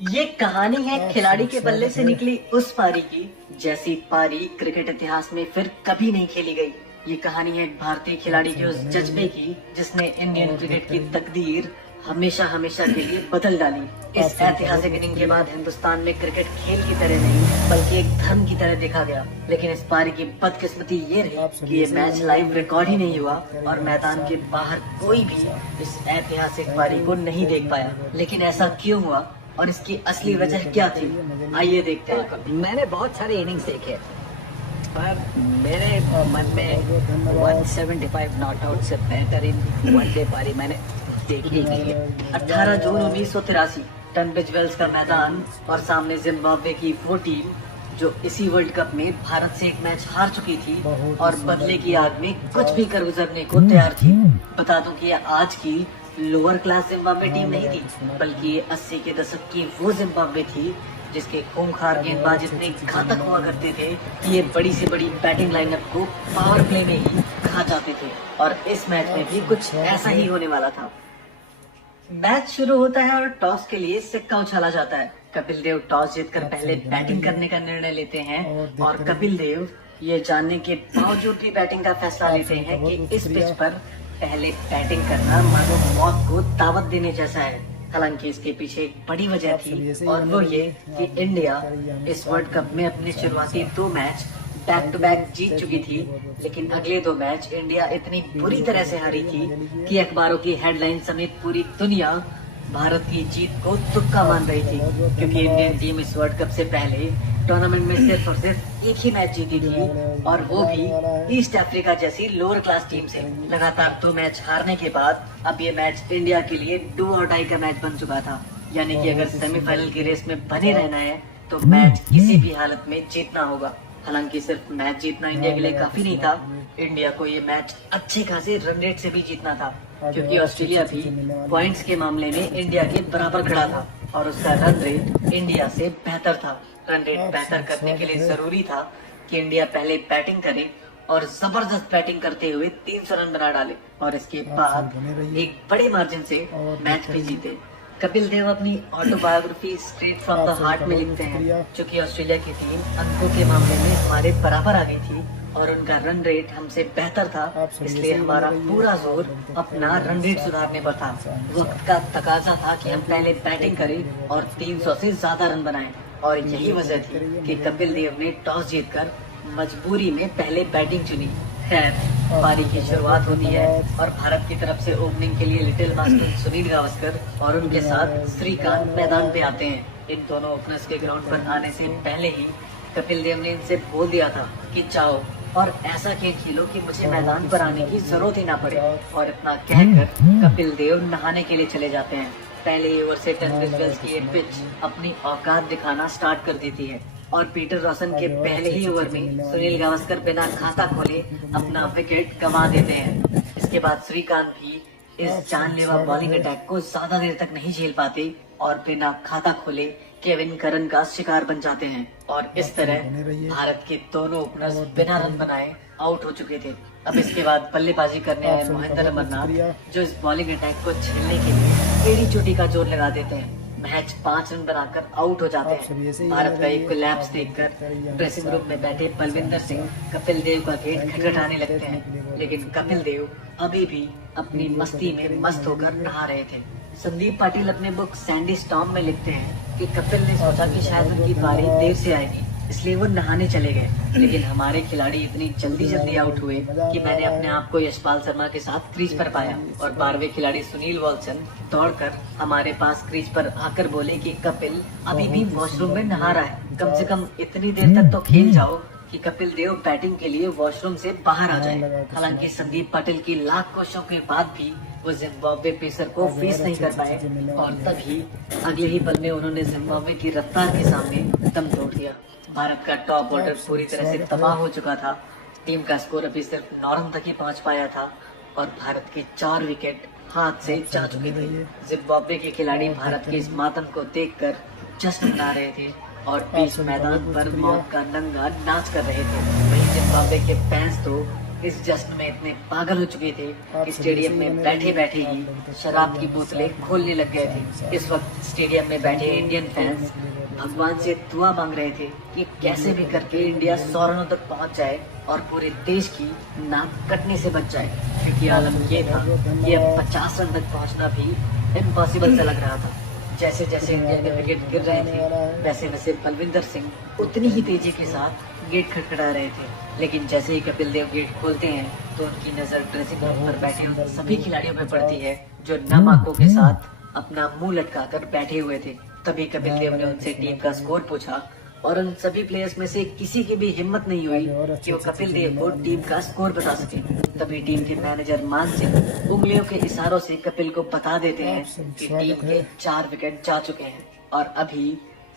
ये कहानी है खिलाड़ी के बल्ले से निकली उस पारी की, जैसी पारी क्रिकेट इतिहास में फिर कभी नहीं खेली गई। ये कहानी है एक भारतीय खिलाड़ी के उस जज्बे की जिसने इंडियन क्रिकेट की तकदीर हमेशा हमेशा के लिए बदल डाली। इस ऐतिहासिक इनिंग के बाद हिंदुस्तान में क्रिकेट खेल की तरह नहीं बल्कि एक धर्म की तरह देखा गया। लेकिन इस पारी की बदकिस्मती ये रही कि ये मैच लाइव रिकॉर्ड ही नहीं हुआ और मैदान के बाहर कोई भी इस ऐतिहासिक पारी को नहीं देख पाया। लेकिन ऐसा क्यों हुआ और इसकी असली वजह क्या थी, आइए देखते हैं। मैंने बहुत सारे इनिंग्स देखे पर मेरे मन में 175 नॉट आउट से बेहतर इन वनडे पारी मैंने देखी नहीं है। 18 जून 1983 टनब्रिज वेल्स का मैदान और सामने जिम्बाब्वे की वो टीम जो इसी वर्ल्ड कप में भारत से एक मैच हार चुकी थी और बदले की आग में कुछ भी कर गुजरने को तैयार थी। बता दूं कि यह आज की लोअर क्लास जिम्बाब्वे टीम नहीं थी, बल्कि ये 80 के दशक की वो जिम्बाब्वे थी जिसके खूंखार गेंदबाज इतने घातक हुआ करते थे कि ये बड़ी से बड़ी बैटिंग लाइनअप को पावर प्ले में ही खा जाते थे। और इस मैच में भी कुछ ऐसा ही होने वाला था। मैच शुरू होता है और टॉस के लिए सिक्का उछाला जाता है। कपिल देव टॉस जीतकर पहले बैटिंग करने का निर्णय लेते हैं और कपिल देव ये जानने के बावजूद भी बैटिंग का फैसला लेते हैं कि इस पिच पर पहले बैटिंग करना मानो मौत को दावत देने जैसा है। हालांकि इसके पीछे एक बड़ी वजह थी और वो ये कि इंडिया इस वर्ल्ड कप में अपने शुरुआती 2 मैच बैक टू बैक जीत चुकी थी, लेकिन अगले 2 मैच इंडिया इतनी बुरी तरह से हारी थी कि अखबारों की हेडलाइन समेत पूरी दुनिया भारत की जीत को तुक्का मान रही थी। क्योंकि इंडियन टीम इस वर्ल्ड कप से पहले टूर्नामेंट में सिर्फ और सिर्फ एक ही मैच जीती थी और वो भी ईस्ट अफ्रीका जैसी लोअर क्लास टीम से। लगातार 2 मैच हारने के बाद अब ये मैच इंडिया के लिए डू और डाई का मैच बन चुका था। यानी कि अगर सेमीफाइनल की रेस में बने रहना है तो मैच किसी भी हालत में जीतना होगा। हालांकि सिर्फ मैच जीतना इंडिया के लिए काफी नहीं था, इंडिया को ये मैच अच्छे खासे रन रेट से भी जीतना था, क्योंकि ऑस्ट्रेलिया भी पॉइंट्स के मामले में इंडिया के बराबर खड़ा था और उसका रन रेट इंडिया से बेहतर था। रन रेट बेहतर करने के लिए जरूरी था कि इंडिया पहले बैटिंग करे और जबरदस्त बैटिंग करते हुए 300 रन बना डाले और इसके बाद एक बड़े मार्जिन से मैच भी जीते। कपिल देव अपनी autobiography straight from the heart में लिखते हैं, चूंकि ऑस्ट्रेलिया की टीम अंकों के मामले में हमारे बराबर आ गई थी और उनका रन रेट हमसे बेहतर था, इसलिए हमारा पूरा जोर अपना रन रेट सुधारने पर था। वक्त का तकाजा था कि हम पहले बैटिंग करें और 300 से ज्यादा रन बनाएं और यही वजह थी कि कपिल देव ने टॉस जीतकर मजबूरी में पहले बैटिंग चुनी। खैर, पारी की शुरुआत होती है और भारत की तरफ से ओपनिंग के लिए लिटिल मास्टर सुनील गावस्कर और उनके साथ श्रीकांत मैदान पे आते हैं। इन दोनों ओपनर्स के ग्राउंड पर आने से पहले ही कपिल देव ने इनसे बोल दिया था कि जाओ और ऐसा खेल खेलो कि मुझे मैदान पर आने की जरूरत ही ना पड़े। और इतना कहकर कपिल देव नहाने के लिए चले जाते हैं। पहले ही ओवर से टनब्रिज वेल्स की ये पिच अपनी औकात दिखाना स्टार्ट कर देती है और पीटर रॉसन के पहले ही ओवर में सुनील गावस्कर बिना खाता खोले अपना विकेट गंवा देते हैं। इसके बाद श्रीकांत भी इस जानलेवा बॉलिंग अटैक को ज्यादा देर तक नहीं झेल पाते और बिना खाता खोले केविन करन का शिकार बन जाते हैं और इस तरह भारत के दोनों ओपनर्स बिना रन बनाए आउट हो चुके थे। अब इसके बाद बल्लेबाजी करने आए महेंद्र अमरनाथ जो इस बॉलिंग अटैक को झेलने के लिए एड़ी चोटी का जोर लगा देते हैं। मैच 5 रन बनाकर आउट हो जाते हैं। भारत का एक कोलैप्स देखकर ड्रेसिंग रूम में बैठे बलविंदर सिंह कपिल देव का गेट खटखटाने लगते हैं, लेकिन कपिल देव अभी भी अपनी मस्ती में मस्त होकर नहा रहे थे। संदीप पाटिल अपने बुक सैंडी स्टॉर्म में लिखते हैं कि कपिल ने सोचा कि शायद उनकी पारी देर से आएगी, इसलिए वो नहाने चले गए। लेकिन हमारे खिलाड़ी इतनी जल्दी आउट हुए कि मैंने अपने आप को यशपाल शर्मा के साथ क्रीज पर पाया और 12वें खिलाड़ी सुनील वॉल्सन दौड़कर हमारे पास क्रीज पर आकर बोले कि कपिल अभी भी वॉशरूम में नहा रहा है, कम से कम इतनी देर तक तो खेल जाओ कि कपिल देव बैटिंग के लिए वॉशरूम से बाहर आ जाए। हालांकि संदीप पाटिल की लाख कोशिशों के बाद भी वो जिम्बाब्वे पेसर को फेस नहीं कर पाए और तभी अगले ही पल में उन्होंने जिम्बाब्वे की रफ्तार के सामने दम तोड़ दिया। भारत का टॉप ऑर्डर पूरी तरह से तबाह हो चुका था। टीम का स्कोर अभी सिर्फ 9 रन तक ही पहुंच पाया था और भारत के 4 विकेट हाथ से जा चुके थे। जिम्बाब्वे के खिलाड़ी भारत के इस मातम को देखकर जश्न मना रहे थे और बीच मैदान पर मौत का नंगा नाच कर रहे थे। वहीं जिम्बाब्वे के फैंस तो इस जश्न में इतने पागल हो चुके थे कि स्टेडियम में बैठे बैठे ही शराब की बोतलें खोलने लग गए थे। इस वक्त स्टेडियम में बैठे इंडियन फैंस भगवान से दुआ मांग रहे थे कि कैसे भी करके इंडिया 100 रनों तक पहुंच जाए और पूरे देश की नाक कटने से बच जाए, क्योंकि आलम ये था कि अब 50 रन तक पहुंचना भी इम्पॉसिबल सा लग रहा था। जैसे जैसे इंडिया के विकेट गिर रहे थे वैसे वैसे बलविंदर सिंह उतनी ही तेजी के साथ गेट खटखटा रहे थे, लेकिन जैसे ही कपिल देव गेट खोलते हैं तो उनकी नजर ड्रेसिंग रूम पर बैठे उन सभी खिलाड़ियों पर पड़ती है जो नम आंखों के साथ अपना मुंह लटकाकर बैठे हुए थे। तभी कपिल देव ने उनसे टीम का स्कोर पूछा और उन सभी प्लेयर्स में से किसी की भी हिम्मत नहीं हुई कि वो कपिल देव को टीम का स्कोर बता सके। तभी टीम के मैनेजर मान सिंह उंगलियों के इशारों से कपिल को बता देते हैं कि टीम के 4 विकेट जा चुके हैं और अभी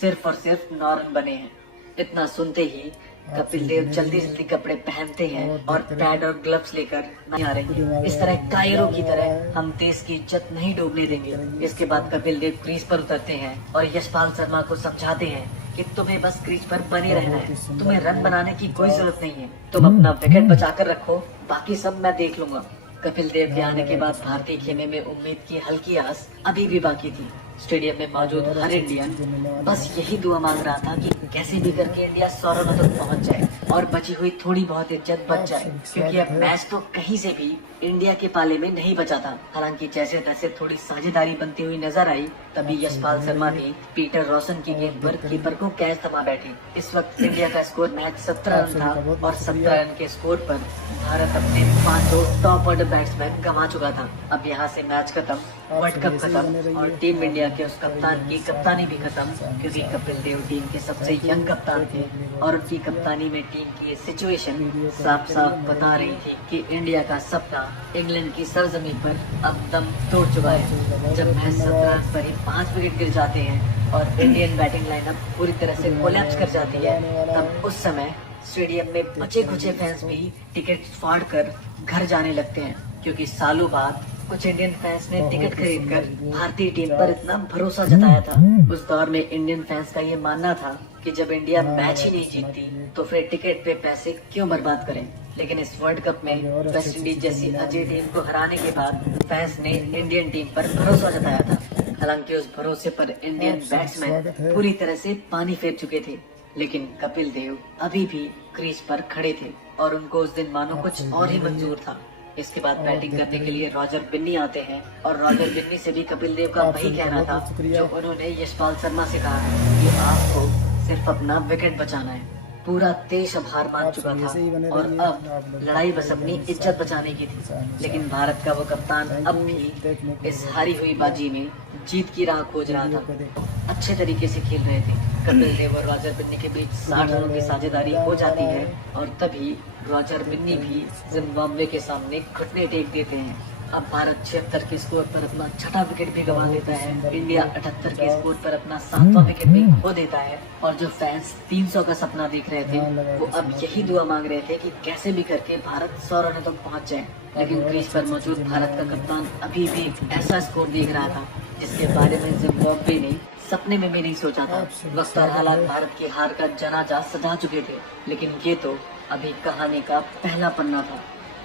सिर्फ और सिर्फ 9 रन बने हैं। इतना सुनते ही कपिल देव जल्दी जल्दी कपड़े पहनते हैं और पैड और ग्लव्स लेकर नहीं आ रहे हैं। इस तरह कायरों की तरह हम देश की इज्जत नहीं डूबने देंगे। इसके बाद कपिल देव क्रीज पर उतरते हैं और यशपाल शर्मा को समझाते हैं कि तुम्हें बस क्रीज पर बने रहना है, तुम्हें रन बनाने की कोई जरूरत नहीं है, तुम अपना विकेट बचाकर रखो, बाकी सब मैं देख लूंगा। कपिल देव के आने के बाद भारतीय खेमे में उम्मीद की हल्की आस अभी भी बाकी थी। स्टेडियम में मौजूद हर इंडियन बस यही दुआ मांग रहा था कि कैसे भी करके इंडिया 100 रनों तक पहुंच जाए और बची हुई थोड़ी बहुत इज्जत बच जाए, क्योंकि अब मैच तो कहीं से भी इंडिया के पाले में नहीं बचा था। हालांकि जैसे तैसे थोड़ी साझेदारी बनती हुई नजर आई, तभी यशपाल शर्मा भी पीटर रोशन की गेंद पर कीपर को कैच थमा बैठे। इस वक्त इंडिया का स्कोर मैच 17 रन था और 17 रन के स्कोर पर भारत अपने 5 टॉप ऑर्डर बैट्समैन गंवा चुका था। अब यहाँ से मैच खत्म, वर्ल्ड कप खत्म और टीम इंडिया के उस कप्तान की कप्तानी भी खत्म, क्योंकि कपिल देव टीम के सबसे यंग कप्तान थे और उनकी कप्तानी में टीम की सिचुएशन साफ साफ बता रही थी कि इंडिया का सपना इंग्लैंड की सरजमी पर अब दम तोड़ चुका है। जब मैच 17 रन पर ही 5 विकेट गिर जाते हैं और इंडियन बैटिंग लाइनअप पूरी तरह से कोलैप्स कर जाती है, तब उस समय स्टेडियम में बचे खुचे फैंस भी टिकट फाड़ कर घर जाने लगते हैं, क्योंकि सालों बाद कुछ इंडियन फैंस ने टिकट खरीदकर भारतीय टीम पर इतना भरोसा जताया था। उस दौर में इंडियन फैंस का ये मानना था कि जब इंडिया मैच ही नहीं जीतती तो फिर टिकट पे पैसे क्यों बर्बाद करें। लेकिन इस वर्ल्ड कप में वेस्ट इंडीज जैसी अजय टीम को हराने के बाद फैंस ने इंडियन टीम पर भरोसा जताया था। हालांकि उस भरोसे पर इंडियन बैट्समैन पूरी तरह से पानी फेर चुके थे, लेकिन कपिल देव अभी भी क्रीज पर खड़े थे और उनको उस दिन मानो कुछ और ही मंजूर था। इसके बाद बैटिंग करने के लिए रॉजर बिन्नी आते हैं और रॉजर बिन्नी से भी कपिल देव का वही कहना था जो उन्होंने यशपाल शर्मा से कहा कि आपको सिर्फ अपना विकेट बचाना है। पूरा देश अब हार मान चुका था और अब लड़ाई बस अपनी इज्जत बचाने की थी। लेकिन भारत का वो कप्तान अब भी इस हारी हुई बाजी में जीत की राह खोज रहा था। अच्छे तरीके से खेल रहे थे। कपिल देव और रॉजर बिन्नी के बीच 60 रनों की साझेदारी हो जाती है और तभी रॉजर बिन्नी भी जिम्बाब्वे के सामने घुटने टेक देते हैं। अब भारत 76 के स्कोर पर अपना छठा विकेट भी गंवा लेता है। इंडिया 78 के स्कोर पर अपना 7वां विकेट भी खो देता है और जो फैंस 300 का सपना देख रहे थे वो अब यही दुआ मांग रहे थे कि कैसे भी करके भारत 100 रनों तक पहुंच जाए। लेकिन क्रीज पर मौजूद भारत का कप्तान अभी भी ऐसा स्कोर देख रहा था जिसके बारे में जिम्बाब्वे ने सपने में भी नहीं सोचा था। वक्त और हालात भारत की हार का जनाजा सजा चुके थे, लेकिन ये तो अभी कहानी का पहला पन्ना था।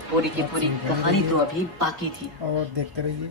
पूरी की पूरी कहानी तो अभी बाकी थी। और देखते रहिए।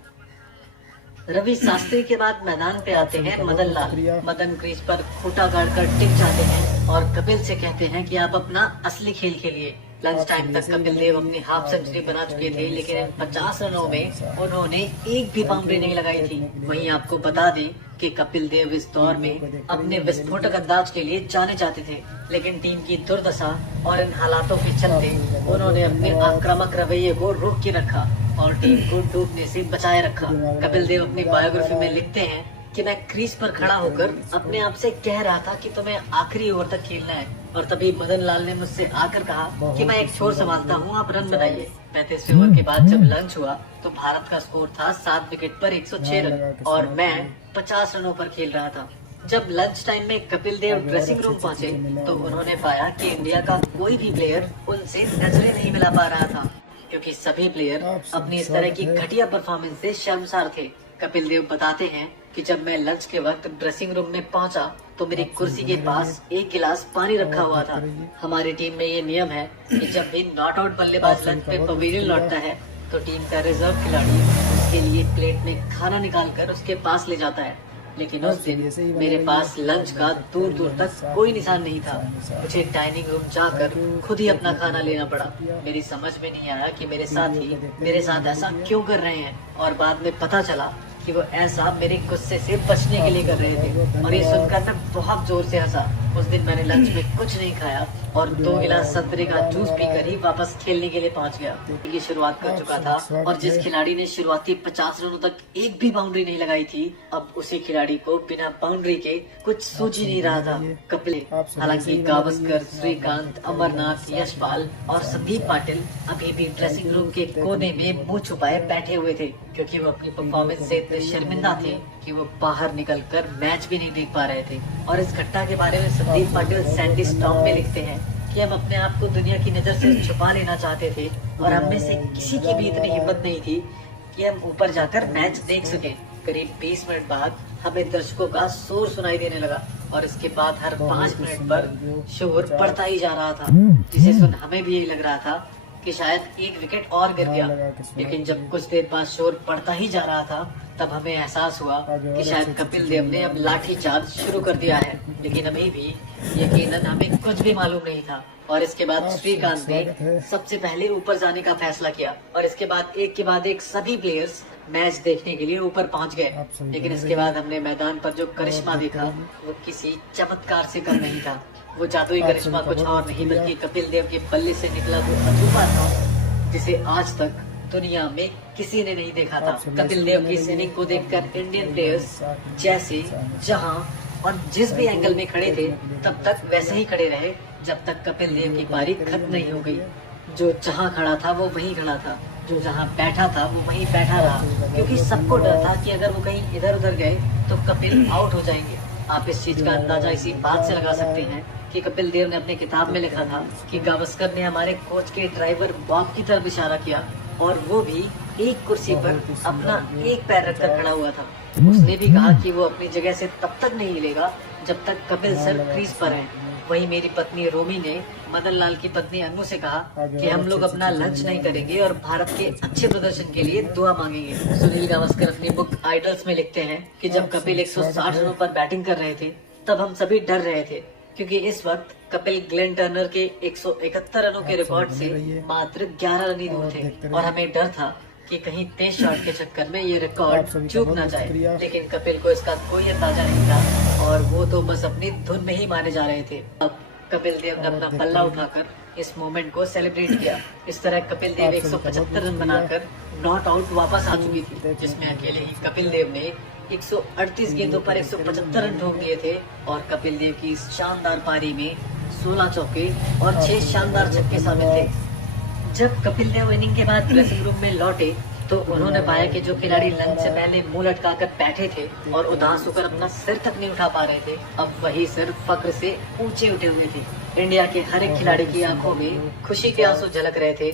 रवि शास्त्री के बाद मैदान पे आते हैं मदन लाल। मदन क्रीज पर खूंटा गाड़कर टिक जाते हैं और कपिल से कहते हैं कि आप अपना असली खेल खेलिए। लंच टाइम तक कपिल देव अपनी हाफ सेंचुरी बना चुके थे, लेकिन इन 50 रनों में उन्होंने एक भी बाउंड्री नहीं लगाई थी। वहीं आपको बता दें कि कपिल देव इस दौर में अपने विस्फोटक अंदाज के लिए जाने जाते थे, लेकिन टीम की दुर्दशा और इन हालातों के चलते उन्होंने अपने आक्रामक रवैये को रोक के रखा और टीम को डूबने से बचाए रखा। कपिल देव अपनी बायोग्राफी में लिखते हैं कि मैं क्रीज पर खड़ा होकर अपने आप से कह रहा था कि तुम्हें आखिरी ओवर तक खेलना है, और तभी मदन लाल ने मुझसे आकर कहा कि मैं एक छोर संभालता हूँ, आप रन बनाइए। 35वें ओवर के बाद जब लंच हुआ तो भारत का स्कोर था 7 विकेट पर 106 रन और मैं 50 रनों पर खेल रहा था। जब लंच टाइम में कपिल देव ड्रेसिंग रूम पहुंचे तो उन्होंने पाया कि इंडिया का कोई भी प्लेयर उनसे नजरें नहीं मिला पा रहा था, क्योंकि सभी प्लेयर अपनी इस तरह की घटिया परफॉर्मेंस से शर्मसार थे। कपिल देव बताते हैं कि जब मैं लंच के वक्त ड्रेसिंग रूम में पहुंचा तो मेरी कुर्सी के पास एक गिलास पानी रखा हुआ था। हमारी टीम में ये नियम है कि जब भी नॉट आउट बल्लेबाज लंच पे पवेलियन लौटता है तो टीम का रिजर्व खिलाड़ी उसके लिए प्लेट में खाना निकालकर उसके पास ले जाता है। लेकिन उस दिन मेरे पास लंच का दूर दूर तक कोई निशान नहीं था। मुझे डाइनिंग रूम जाकर खुद ही अपना खाना लेना पड़ा। मेरी समझ में नहीं आया कि मेरे साथी मेरे साथ ऐसा क्यों कर रहे हैं, और बाद में पता चला कि वो ऐसा मेरे गुस्से से बचने के लिए कर रहे थे। और ये सुनकर मैं बहुत जोर से हंसा। उस दिन मैंने लंच में कुछ नहीं खाया और 2 गिलास संतरे का जूस पीकर ही वापस खेलने के लिए पहुंच गया। ये शुरुआत कर चुका था और जिस खिलाड़ी ने शुरुआती 50 रनों तक एक भी बाउंड्री नहीं लगाई थी, अब उसी खिलाड़ी को बिना बाउंड्री के कुछ सूझ ही नहीं रहा था। कपिल, हालांकि गावस्कर, श्रीकांत, अमरनाथ, यशपाल और संदीप पाटिल अभी भी ड्रेसिंग रूम के कोने में मुंह छुपाए बैठे हुए थे, क्योंकि वो अपनी परफॉर्मेंस से इतने शर्मिंदा थे कि वो बाहर निकलकर मैच भी नहीं देख पा रहे थे। और इस घटना के बारे में संदीप पाटिल सैंडी स्टॉर्म में लिखते हैं कि हम अपने आप को दुनिया की नजर से छुपा लेना चाहते थे और हम में से किसी की भी इतनी हिम्मत नहीं थी कि हम ऊपर जाकर मैच देख सके। करीब 20 मिनट बाद हमें दर्शकों का शोर सुनाई देने लगा और इसके बाद हर 5 मिनट पर शोर बढ़ता ही जा रहा था, जिसे सुन हमें भी यही लग रहा था कि शायद एक विकेट और गिर गया। लेकिन जब कुछ देर बाद शोर बढ़ता ही जा रहा था तब हमें एहसास हुआ कि शायद कपिल देव ने अब लाठी चार्ज शुरू कर दिया है। लेकिन अभी भी यकीनन हमें कुछ भी मालूम नहीं था। और इसके बाद श्रीकांत ने सबसे पहले ऊपर जाने का फैसला किया और इसके बाद एक के बाद एक सभी प्लेयर्स मैच देखने के लिए ऊपर पहुंच गए। लेकिन इसके बाद हमने मैदान पर जो करिश्मा देखा वो किसी चमत्कार से कम नहीं था। वो जादुई करिश्मा कुछ और नहीं बल्कि कपिल देव के बल्ले से निकला वो अजूबा था जिसे आज तक दुनिया में किसी ने नहीं देखा था। कपिल देव की इस इनिंग को देखकर इंडियन प्लेयर्स जैसे, जहां और जिस भी एंगल में खड़े थे तब तक वैसे ही खड़े रहे जब तक कपिल देव की पारी खत्म नहीं हो गई। जो जहां खड़ा था वो वहीं खड़ा था, जो जहां बैठा था वो वहीं बैठा रहा, क्योंकि सबको डर था कि अगर वो कहीं इधर उधर गए तो कपिल आउट हो जाएंगे। आप इस चीज का अंदाजा इसी बात से लगा सकते हैं कि कपिल देव ने अपने किताब में लिखा था कि गावस्कर ने हमारे कोच के ड्राइवर बॉब की तरफ इशारा किया और वो भी एक कुर्सी पर अपना एक पैर रखकर खड़ा हुआ था। उसने भी कहा कि वो अपनी जगह से तब तक नहीं हिलेगा जब तक कपिल सर क्रीज पर है। वही मेरी पत्नी रोमी ने मदन लाल की पत्नी अनु से कहा कि हम लोग अपना लंच नहीं करेंगे और भारत के अच्छे प्रदर्शन के लिए दुआ मांगेंगे। सुनील गावस्कर अपनी बुक आइडल्स में लिखते हैं कि जब कपिल 160 रनों पर बैटिंग कर रहे थे तब हम सभी डर रहे थे, क्योंकि इस वक्त कपिल ग्लेन टर्नर के 171 रनों के रिकॉर्ड से मात्र 11 रन ही दूर थे और हमें डर था कि कहीं तेज शॉट के चक्कर में ये रिकॉर्ड चूक ना जाए। लेकिन कपिल को इसका कोई अंदाजा नहीं था और वो तो बस अपनी धुन में ही मारे जा रहे थे। अब कपिल देव ने अपना पल्ला उठाकर इस मोमेंट को सेलिब्रेट किया। इस तरह कपिल देव 175 रन बनाकर नॉट आउट वापस आ चुकी थी, जिसमें अकेले ही कपिल देव ने 138 गेंदों पर 175 रन ठोक दिए थे। और कपिल देव की इस शानदार पारी में 16 चौके और 6 शानदार छक्के शामिल थे। जब कपिल देव इनिंग के बाद ड्रेसिंग रूम में लौटे तो उन्होंने पाया कि जो खिलाड़ी लंच से पहले मुंह लटकाकर बैठे थे और उदास होकर अपना सिर तक नहीं उठा पा रहे थे, अब वही सिर फक्र से ऊंचे उठे हुए थे। इंडिया के हर एक खिलाड़ी की आंखों में खुशी के आंसू झलक रहे थे।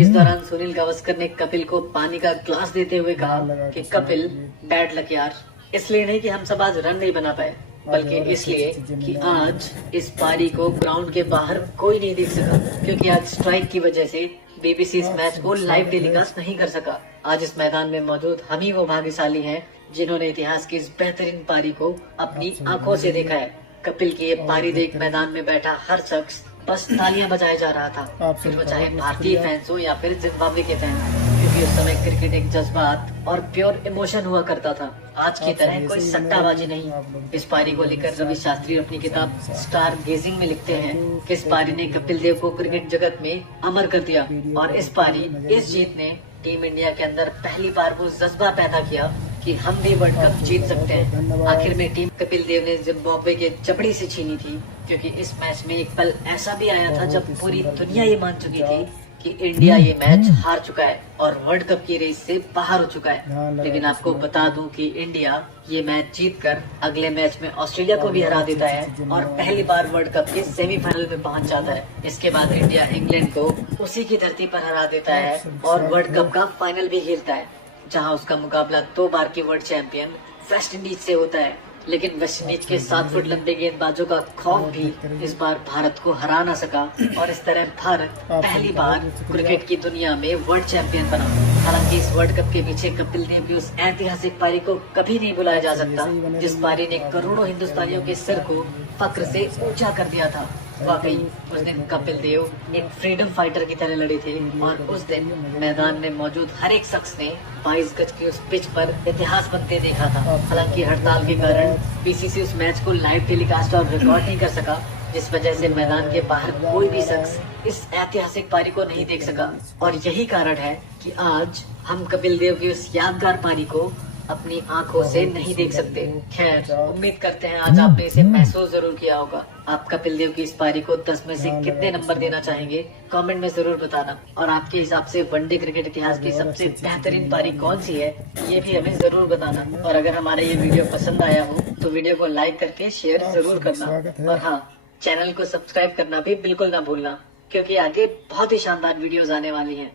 इस दौरान सुनील गावस्कर ने कपिल को पानी का ग्लास देते हुए कहा कि कपिल, बैड लक यार। इसलिए नहीं कि हम सब आज रन नहीं बना पाए, बल्कि इसलिए कि आज इस पारी को ग्राउंड के बाहर कोई नहीं देख सका, क्योंकि आज स्ट्राइक की वजह से बीबीसी इस मैच को लाइव टेलीकास्ट नहीं कर सका। आज इस मैदान में मौजूद हम ही वो भाग्यशाली हैं जिन्होंने इतिहास की इस बेहतरीन पारी को अपनी आंखों से देखा है। कपिल की ये पारी देख मैदान में बैठा हर शख्स बस तालियां बजाए जा रहा था, फिर वो चाहे भारतीय फैंस हो या फिर जिम्बाब्वे के फैंस, क्योंकि उस समय क्रिकेट एक जज्बात और प्योर इमोशन हुआ करता था। आज की तरह कोई सट्टाबाजी नहीं। इस पारी को लेकर रवि शास्त्री अपनी किताब स्टार गेजिंग में लिखते हैं कि इस पारी ने कपिल देव को क्रिकेट जगत में अमर कर दिया और इस जीत ने टीम इंडिया के अंदर पहली बार वो जज्बा पैदा किया कि हम भी वर्ल्ड कप जीत सकते हैं। आखिर में टीम कपिल देव ने जिम्बाब्वे के जबड़ी से छीनी थी, क्योंकि इस मैच में एक पल ऐसा भी आया था जब पूरी दुनिया ये मान चुकी थी कि इंडिया ये मैच हार चुका है और वर्ल्ड कप की रेस से बाहर हो चुका है। लेकिन आपको बता दूं कि इंडिया ये मैच जीतकर अगले मैच में ऑस्ट्रेलिया को भी हरा देता है और पहली बार वर्ल्ड कप के सेमीफाइनल में पहुंच जाता है। इसके बाद इंडिया इंग्लैंड को उसी की धरती पर हरा देता है और वर्ल्ड कप का फाइनल भी खेलता है, जहां उसका मुकाबला 2 बार की वर्ल्ड चैंपियन वेस्ट इंडीज से होता है, लेकिन वेस्ट इंडीज के 7 फुट लंबे गेंदबाजों का खौफ भी इस बार भारत को हरा ना सका और इस तरह भारत पहली बार क्रिकेट की दुनिया में वर्ल्ड चैंपियन बना। हालांकि इस वर्ल्ड कप के पीछे कपिल देव की उस ऐतिहासिक पारी को कभी नहीं भुलाया जा सकता, जिस पारी ने करोड़ों हिंदुस्तानियों के सिर को फक्र से ऊंचा कर दिया था। वाकई उस दिन कपिल देव एक फ्रीडम फाइटर की तरह लड़े थे और उस दिन मैदान में मौजूद हर एक शख्स ने 22 गज की उस पिच पर इतिहास बनते देखा था। हालांकि हड़ताल के कारण बीसीसी उस मैच को लाइव टेलीकास्ट और रिकॉर्ड नहीं कर सका, जिस वजह से मैदान के बाहर कोई भी शख्स इस ऐतिहासिक पारी को नहीं देख सका। और यही कारण है कि आज हम कपिल देव की उस यादगार पारी को अपनी आंखों से नहीं देख सकते। खैर, उम्मीद करते हैं आज आपने इसे महसूस जरूर किया होगा। आप कपिल देव की इस पारी को 10 में से कितने नंबर देना चाहेंगे, कमेंट में जरूर बताना। और आपके हिसाब से वनडे क्रिकेट इतिहास की सबसे बेहतरीन पारी कौन सी है, ये भी हमें जरूर बताना। और अगर हमारा ये वीडियो पसंद आया हो तो वीडियो को लाइक करके शेयर जरूर करना। और हाँ, चैनल को सब्सक्राइब करना भी बिल्कुल ना भूलना, क्योंकि आगे बहुत ही शानदार वीडियोस आने वाली हैं।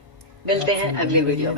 मिलते हैं अगली वीडियो में।